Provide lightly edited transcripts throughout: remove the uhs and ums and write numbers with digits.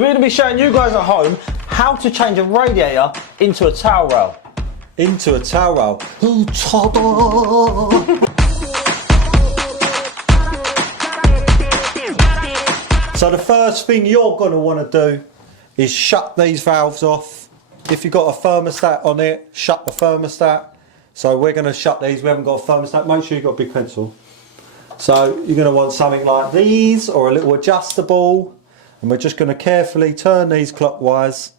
So we're going to be showing you guys at home how to change a radiator into a towel rail. Into a towel rail. Ooh, ta-da! So the first thing you're going to want to do is shut these valves off. If you've got a thermostat on it, shut the thermostat. So we're going to shut these. We haven't got a thermostat. Make sure you've got a big pencil. So you're going to want something like these or a little adjustable. And we're just going to carefully turn these clockwise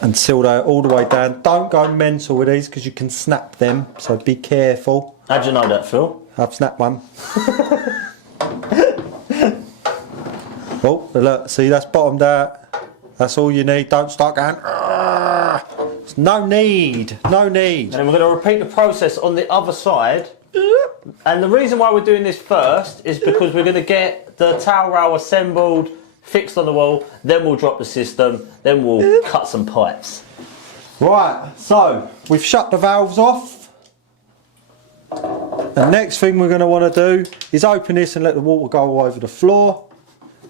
until they're all the way down. Don't go mental with these because you can snap them. So be careful. How'd you know that, Phil? I've snapped one. Oh, look, see that's bottomed out. That's all you need. Don't start going. Argh. No need. No need. And we're going to repeat the process on the other side. And the reason why we're doing this first is because we're going to get the towel rail assembled, fixed on the wall, then we'll drop the system, then we'll cut some pipes. Right, so we've shut the valves off. The next thing we're going to want to do is open this and let the water go all over the floor.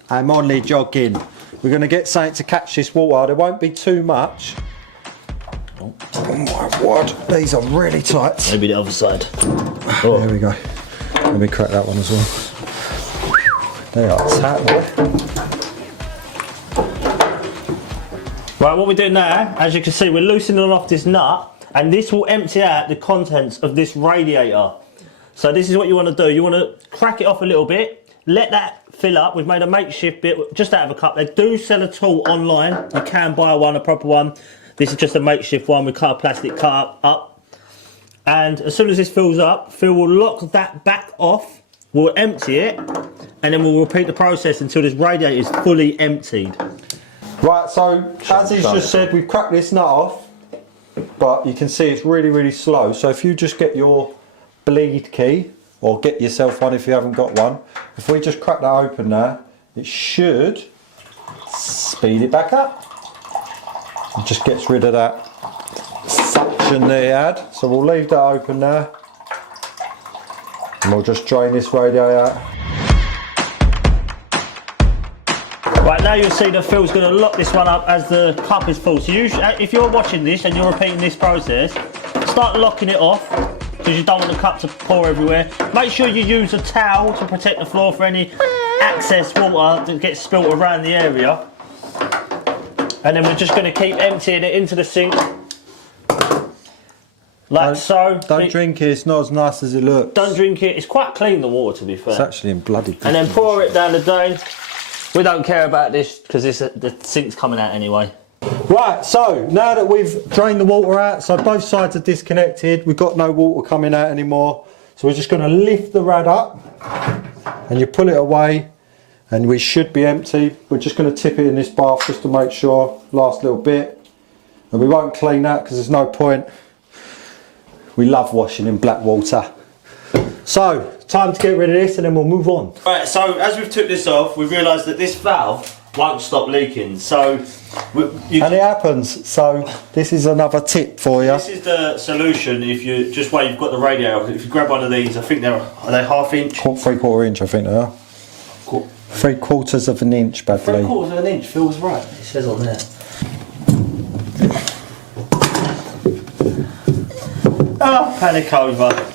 I'm only jogging. We're going to get something to catch this water. There won't be too much. Oh my word, these are really tight. Maybe the other side. Oh. There we go. Let me crack that one as well. They are tight, boy. Right, what we're doing now, as you can see, we're loosening off this nut, and this will empty out the contents of this radiator. So this is what you want to do. You want to crack it off a little bit, let that fill up. We've made a makeshift bit just out of a cup. They do sell a tool online. You can buy one, a proper one. This is just a makeshift one. We cut a plastic cup up. And as soon as this fills up, Phil will lock that back off. We'll empty it. And then we'll repeat the process until this radiator is fully emptied. Right, so as he's just said, we've cracked this nut off. But you can see it's really, really slow. So if you just get your bleed key, or get yourself one if you haven't got one. If we just crack that open there, it should speed it back up. It just gets rid of that suction they had. So we'll leave that open there. And we'll just drain this radiator out. Right, now you'll see that Phil's going to lock this one up as the cup is full. So if you're watching this and you're repeating this process, start locking it off because you don't want the cup to pour everywhere. Make sure you use a towel to protect the floor for any excess water that gets spilt around the area. And then we're just going to keep emptying it into the sink. Like so. Don't drink it, it's not as nice as it looks. Don't drink it, it's quite clean, the water, to be fair. It's actually in bloody good. And then pour it down the drain. We don't care about this because the sink's coming out anyway. Right, so now that we've drained the water out, so both sides are disconnected, we've got no water coming out anymore. So we're just going to lift the rad up and you pull it away. And we should be empty. We're just going to tip it in this bath just to make sure, last little bit. And we won't clean that because there's no point. We love washing in black water. So, time to get rid of this and then we'll move on. Right, so as we've took this off, we've realised that this valve won't stop leaking. So, and it happens. So, this is another tip for you. This is the solution if you, just where you've got the radiator. If you grab one of these, I think are they ½ inch? 3/4 inch, I think they are. Cool. 3/4 of an inch, badly. 3/4 of an inch feels right. It says on there. Oh, panic over.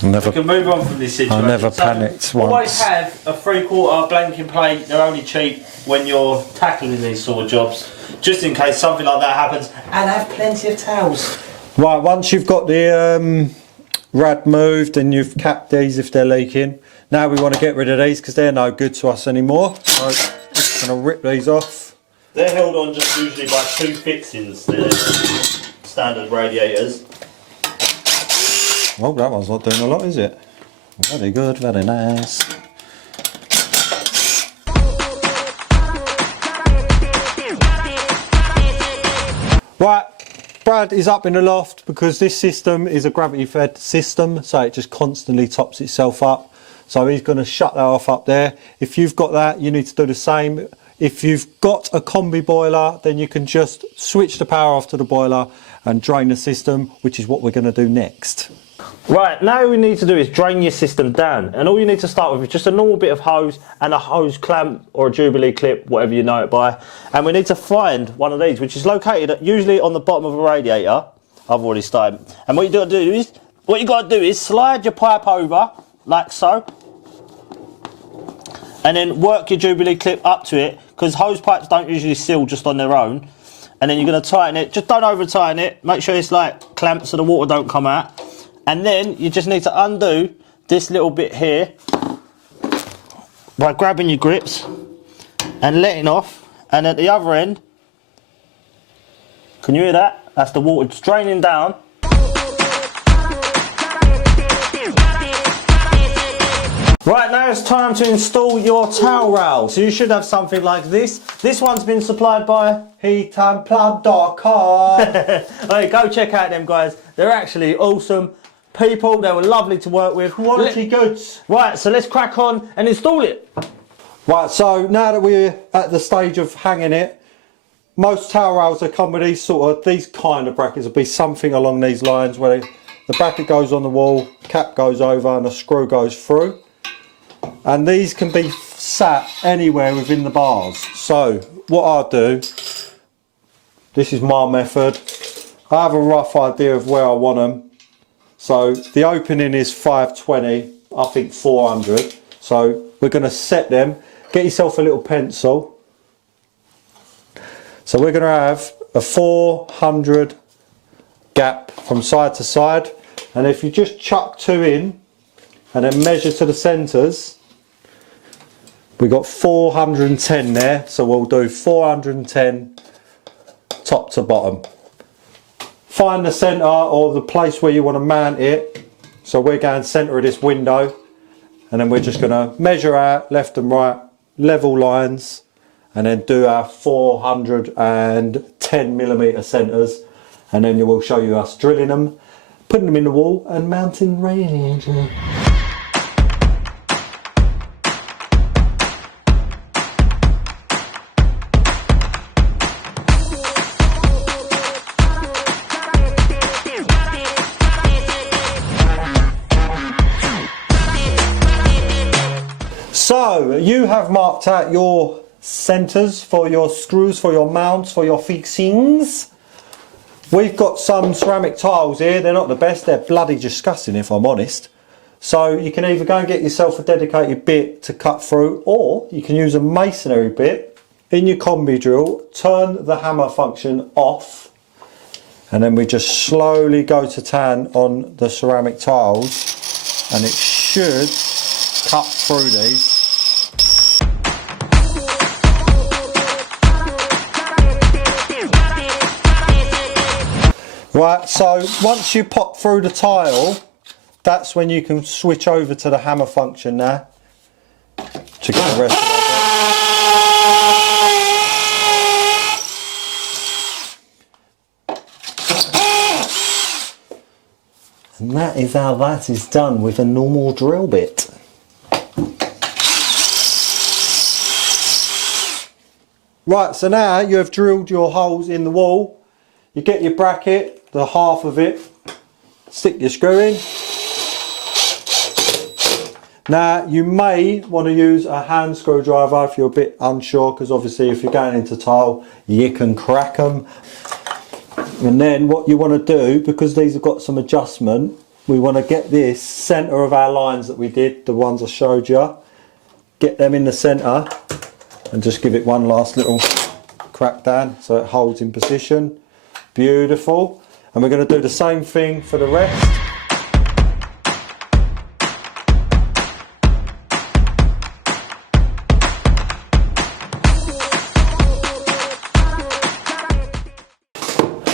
We can move on from this situation. I never panicked once. Always have a 3/4 blanking plate. They're only cheap when you're tackling these sort of jobs, just in case something like that happens. And have plenty of towels. Right, once you've got the rad moved and you've capped these if they're leaking. Now we want to get rid of these because they're no good to us anymore. So we're just going to rip these off. They're held on just usually by 2 fixings, the standard radiators. Oh, that one's not doing a lot, is it? Very good, very nice. Right, Brad is up in the loft because this system is a gravity fed system, so it just constantly tops itself up. So he's going to shut that off up there. If you've got that, you need to do the same. If you've got a combi boiler, then you can just switch the power off to the boiler and drain the system, which is what we're going to do next. Right, now all we need to do is drain your system down, and all you need to start with is just a normal bit of hose and a hose clamp or a Jubilee clip, whatever you know it by, and we need to find one of these, which is located usually on the bottom of a radiator. I've already started, and what you got to do is slide your pipe over like so, and then work your Jubilee clip up to it, because hose pipes don't usually seal just on their own. And then you're going to tighten it. Just don't over tighten it. Make sure it's like clamped so the water don't come out. And then you just need to undo this little bit here by grabbing your grips and letting off. And at the other end, can you hear that? That's the water just draining down. Right, now it's time to install your towel rail. So you should have something like this. This one's been supplied by heatandplug.com. Hey, go check out them guys. They're actually awesome people. They were lovely to work with. Quality goods. Right, so let's crack on and install it. Right, so now that we're at the stage of hanging it, most towel rails that come with these kind of brackets will be something along these lines where the bracket goes on the wall, cap goes over and a screw goes through. And these can be sat anywhere within the bars. So what I'll do, this is my method. I have a rough idea of where I want them. So the opening is 520, I think 400. So we're going to set them. Get yourself a little pencil. So we're going to have a 400 gap from side to side. And if you just chuck 2 in and then measure to the centres, we've got 410 there, so we'll do 410 top to bottom. Find the centre or the place where you want to mount it. So we're going centre of this window, and then we're just going to measure out left and right, level lines, and then do our 410mm centres, and then we'll show you us drilling them, putting them in the wall and mounting Radiator. So you have marked out your centres for your screws, for your mounts, for your fixings. We've got some ceramic tiles here. They're not the best. They're bloody disgusting if I'm honest. So you can either go and get yourself a dedicated bit to cut through, or you can use a masonry bit in your combi drill, turn the hammer function off, and then we just slowly go to town on the ceramic tiles, and it should cut through these. Right, so once you pop through the tile, that's when you can switch over to the hammer function now to get the rest of it. And that is how that is done with a normal drill bit. Right, so now you have drilled your holes in the wall. You get your bracket, the half of it, stick your screw in. Now you may want to use a hand screwdriver if you're a bit unsure, because obviously if you're going into tile you can crack them. And then what you want to do, because these have got some adjustment, we want to get this centre of our lines that we did, the ones I showed you, get them in the centre and just give it one last little crack down so it holds in position. Beautiful. And we're going to do the same thing for the rest.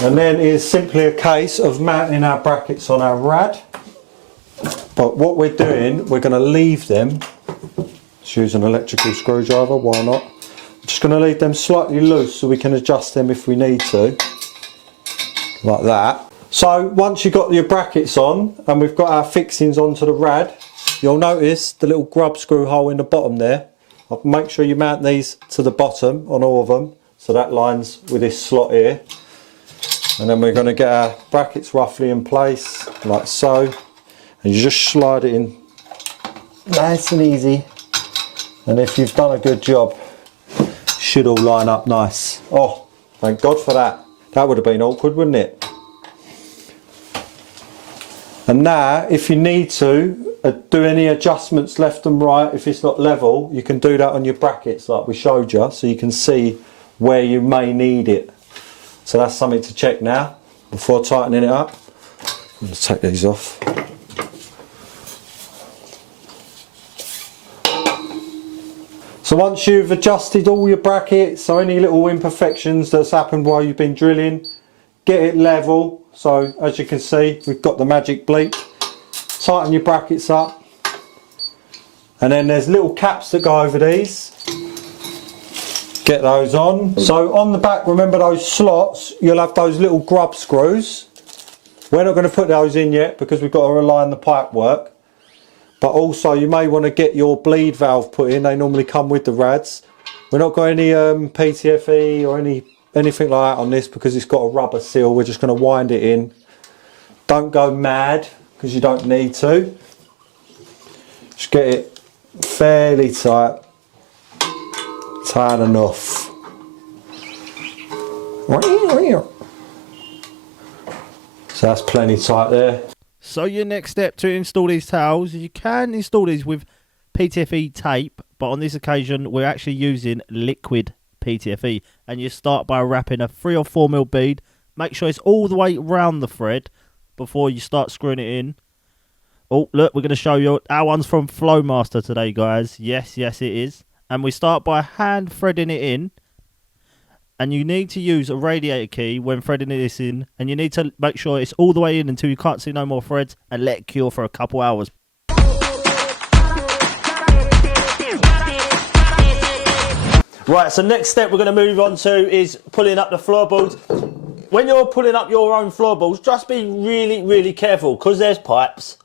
And then it's simply a case of mounting our brackets on our rad. But what we're doing, we're going to leave them, let's use an electrical screwdriver, why not? Just going to leave them slightly loose so we can adjust them if we need to. Like that. So once you've got your brackets on and we've got our fixings onto the rad, you'll notice the little grub screw hole in the bottom there. Make sure you mount these to the bottom on all of them, so that lines with this slot here. And then we're going to get our brackets roughly in place, like so. And you just slide it in nice and easy. And if you've done a good job, it should all line up nice. Oh, thank God for that. That would have been awkward, wouldn't it? And now, if you need to do any adjustments left and right, if it's not level, you can do that on your brackets like we showed you, so you can see where you may need it. So that's something to check now, before tightening it up. I'm going to take these off. So once you've adjusted all your brackets, so any little imperfections that's happened while you've been drilling, get it level. So as you can see, we've got the magic bleach. Tighten your brackets up. And then there's little caps that go over these. Get those on. So on the back, remember those slots, you'll have those little grub screws. We're not going to put those in yet because we've got to rely on the pipe work. But also you may want to get your bleed valve put in. They normally come with the rads. We're not got any PTFE or anything like that on this because it's got a rubber seal. We're just going to wind it in. Don't go mad because you don't need to. Just get it fairly tight. Tight enough. So that's plenty tight there. So your next step to install these towels, you can install these with PTFE tape, but on this occasion we're actually using liquid PTFE. And you start by wrapping a 3 or 4 mil bead. Make sure it's all the way around the thread before you start screwing it in. Oh, look, we're going to show you. Our one's from Flowmaster today, guys. Yes, it is. And we start by hand threading it in. And you need to use a radiator key when threading this in. And you need to make sure it's all the way in until you can't see no more threads. And let it cure for a couple hours. Right, so next step we're going to move on to is pulling up the floorboards. When you're pulling up your own floorboards, just be really, really careful because there's pipes.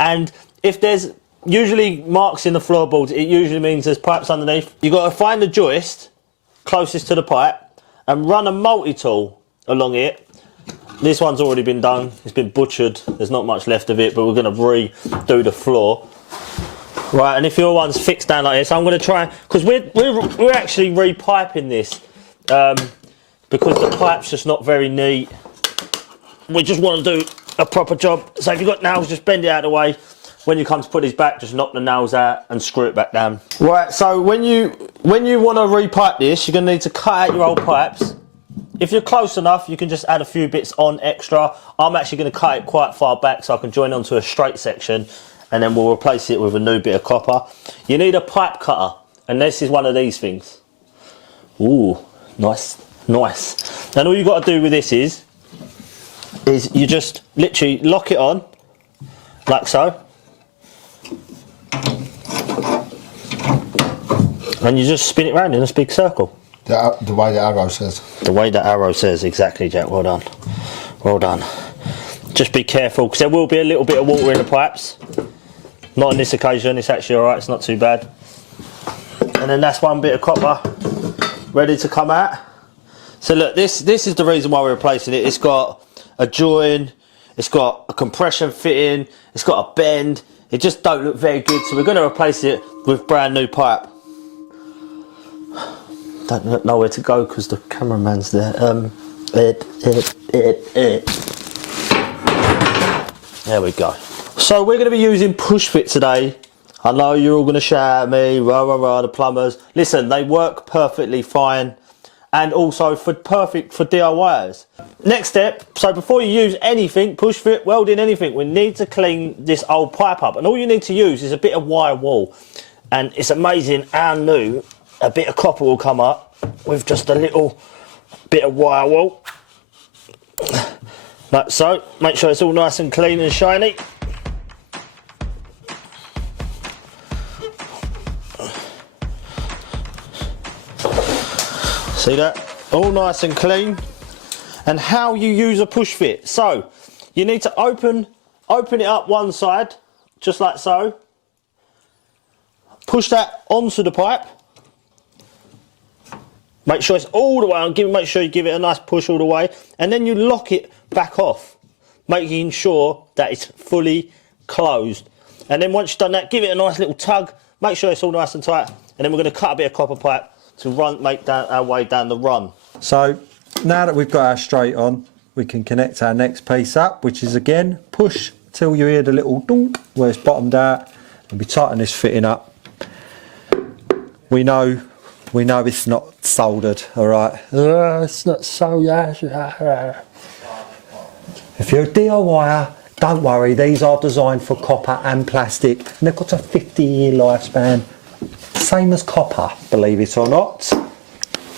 And if there's usually marks in the floorboards, it usually means there's pipes underneath. You've got to find the joist closest to the pipe and run a multi-tool along it. This one's already been done. It's been butchered. There's not much left of it, but we're going to redo the floor. Right, and if your one's fixed down like this, I'm going to try, because we're actually repiping this because the pipe's just not very neat. We just want to do a proper job. So if you've got nails, just bend it out of the way. When you come to put these back, just knock the nails out and screw it back down. Right, so when you want to repipe this, you're going to need to cut out your old pipes. If you're close enough, you can just add a few bits on extra. I'm actually going to cut it quite far back so I can join onto a straight section, and then we'll replace it with a new bit of copper. You need a pipe cutter, and this is one of these things. Ooh, nice. And all you got to do with this is you just literally lock it on, like so. And you just spin it round in a big circle. The way the arrow says. The way the arrow says, exactly, Jack. Well done. Well done. Just be careful, because there will be a little bit of water in the pipes. Not on this occasion, it's actually alright, it's not too bad. And then that's one bit of copper ready to come out. So look, this is the reason why we're replacing it. It's got a join, it's got a compression fitting, it's got a bend. It just don't look very good, so we're going to replace it with brand new pipe. Don't know where to go because the cameraman's there. There we go. So we're going to be using push fit today. I know you're all going to shout at me, rah, the plumbers. Listen, they work perfectly fine, and also perfect for DIYers. Next step, so before you use anything, push fit, welding, anything, we need to clean this old pipe up. And all you need to use is a bit of wire wool. And it's amazing how new a bit of copper will come up with just a little bit of wire wool. Like so. Make sure it's all nice and clean and shiny. See that? All nice and clean. And how you use a push fit. So, you need to open it up one side, just like so. push that onto the pipe. Make sure it's all the way on, make sure you give it a nice push all the way, and then you lock it back off, making sure that it's fully closed. And then once you've done that, give it a nice little tug, make sure it's all nice and tight, and then we're going to cut a bit of copper pipe to make our way down the run. So now that we've got our straight on, we can connect our next piece up, which is again, push till you hear the little dunk where it's bottomed out, and we tighten this fitting up. We know it's not soldered, all right? It's not soldered. If you're a DIYer, don't worry, these are designed for copper and plastic, and they've got a 50-year lifespan. Same as copper, believe it or not.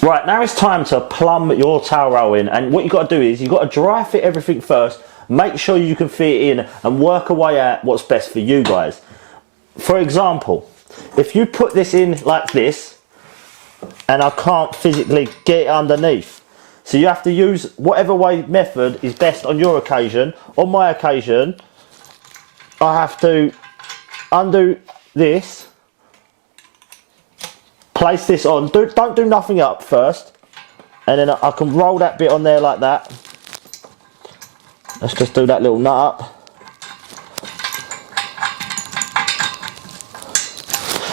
Right, now it's time to plumb your towel roll in, and what you've got to do is you've got to dry fit everything first, make sure you can fit it in and work a way out what's best for you guys. For example, if you put this in like this, and I can't physically get it underneath, so you have to use whatever way method is best on your occasion. On my occasion, I have to undo this, place this on, don't do nothing up first, and then I can roll that bit on there like that. Let's just do that little nut up.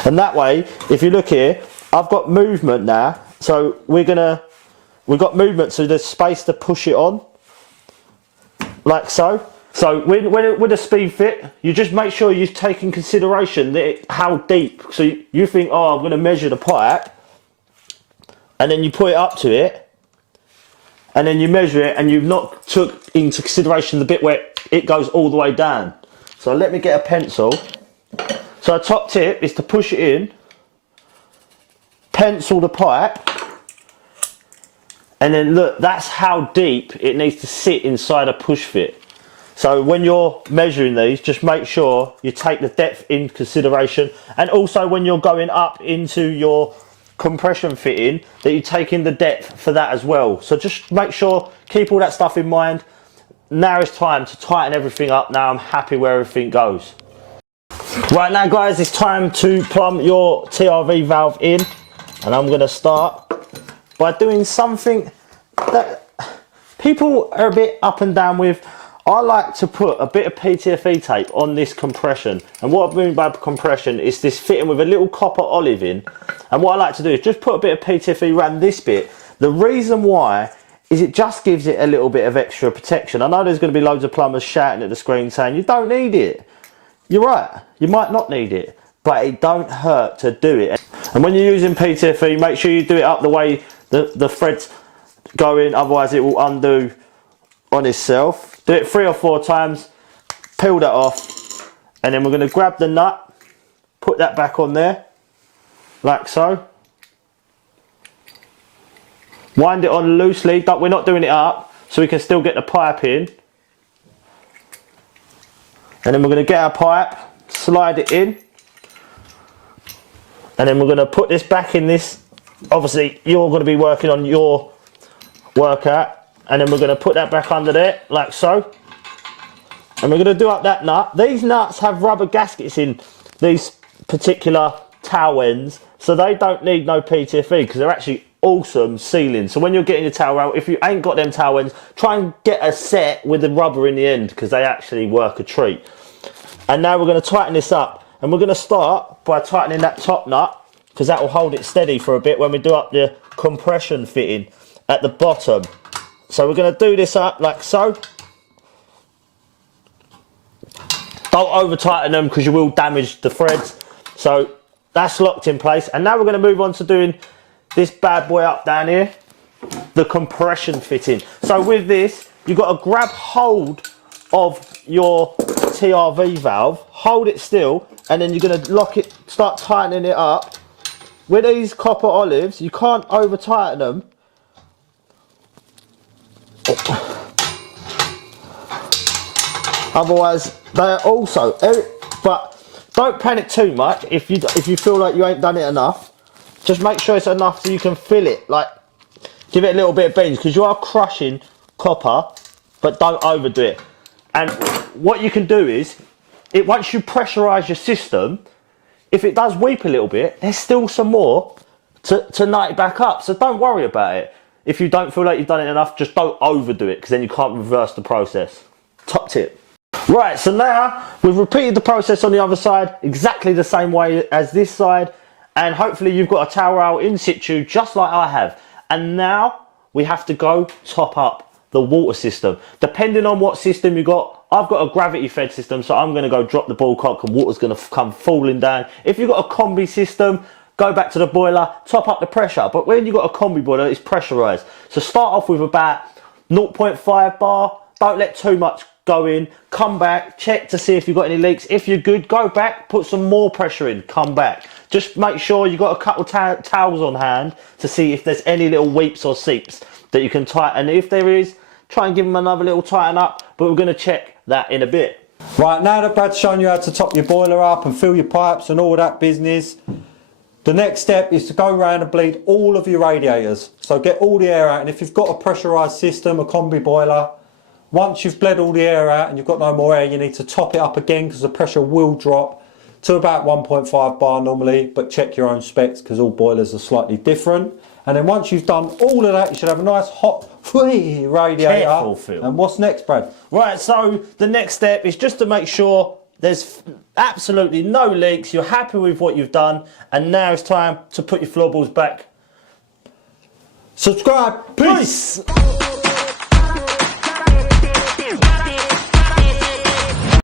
And that way, if you look here, I've got movement now, so we've got movement, so there's space to push it on, like so. So with a speed fit, you just make sure you take in consideration how deep. So you think, oh, I'm going to measure the pipe, and then you put it up to it, and then you measure it, and you've not took into consideration the bit where it goes all the way down. So let me get a pencil. So a top tip is to push it in, pencil the pipe, and then look, that's how deep it needs to sit inside a push fit. So when you're measuring these, just make sure you take the depth in consideration, and also when you're going up into your compression fitting, that you take in the depth for that as well. So just make sure, keep all that stuff in mind. Now it's time to tighten everything up. Now I'm happy where everything goes. Right now guys, it's time to plumb your TRV valve in. And I'm going to start by doing something that people are a bit up and down with. I like to put a bit of PTFE tape on this compression. And what I mean by compression is this fitting with a little copper olive in. And what I like to do is just put a bit of PTFE around this bit. The reason why is it just gives it a little bit of extra protection. I know there's going to be loads of plumbers shouting at the screen saying, you don't need it. You're right, you might not need it, but it don't hurt to do it. And when you're using PTFE, make sure you do it up the way the threads go in, otherwise it will undo on itself. Do it 3 or 4 times, peel that off, and then we're going to grab the nut, put that back on there, like so. Wind it on loosely, we're not doing it up, so we can still get the pipe in. And then we're going to get our pipe, slide it in, and then we're going to put this back in this. Obviously you're going to be working on your workout, and then we're going to put that back under there like so, and we're going to do up that nut. These nuts have rubber gaskets in these particular towel ends, so they don't need no PTFE because they're actually awesome sealing. So when you're getting your towel roll, if you ain't got them towel ends, try and get a set with the rubber in the end because they actually work a treat. And now we're going to tighten this up, and we're going to start by tightening that top nut because that will hold it steady for a bit when we do up the compression fitting at the bottom. So we're going to do this up like so. Don't over tighten them because you will damage the threads. So that's locked in place, and now we're going to move on to doing this bad boy up down here, the compression fitting. So with this, you've got to grab hold of your TRV valve, hold it still, and then you're going to lock it, start tightening it up. With these copper olives, you can't over tighten them. Otherwise, they're also, but don't panic too much if you feel like you ain't done it enough. Just make sure it's enough so you can fill it, like give it a little bit of bends, because you are crushing copper, but don't overdo it. And what you can do is, once you pressurize your system, if it does weep a little bit, there's still some more to nut it back up. So don't worry about it. If you don't feel like you've done it enough, just don't overdo it, because then you can't reverse the process. Top tip. Right, so now we've repeated the process on the other side, exactly the same way as this side, and hopefully you've got a towel rail in situ, just like I have. And now we have to go top up the water system. Depending on what system you got, I've got a gravity fed system, so I'm going to go drop the ball cock and water's going to come falling down. If you've got a combi system, go back to the boiler, top up the pressure. But when you've got a combi boiler, it's pressurised. So start off with about 0.5 bar. Don't let too much go in. Come back, check to see if you've got any leaks. If you're good, go back, put some more pressure in, come back. Just make sure you've got a couple towels on hand to see if there's any little weeps or seeps that you can tighten. If there is, try and give them another little tighten up, but we're going to check that in a bit. Right, now that Brad's shown you how to top your boiler up and fill your pipes and all that business, the next step is to go around and bleed all of your radiators. So get all the air out, and if you've got a pressurised system, a combi boiler, once you've bled all the air out and you've got no more air, you need to top it up again, because the pressure will drop to about 1.5 bar normally, but check your own specs because all boilers are slightly different. And then once you've done all of that, you should have a nice hot radiator. Careful, Phil. And what's next, Brad? Right, so the next step is just to make sure there's absolutely no leaks, you're happy with what you've done, and now it's time to put your floorboards back. Subscribe. Peace.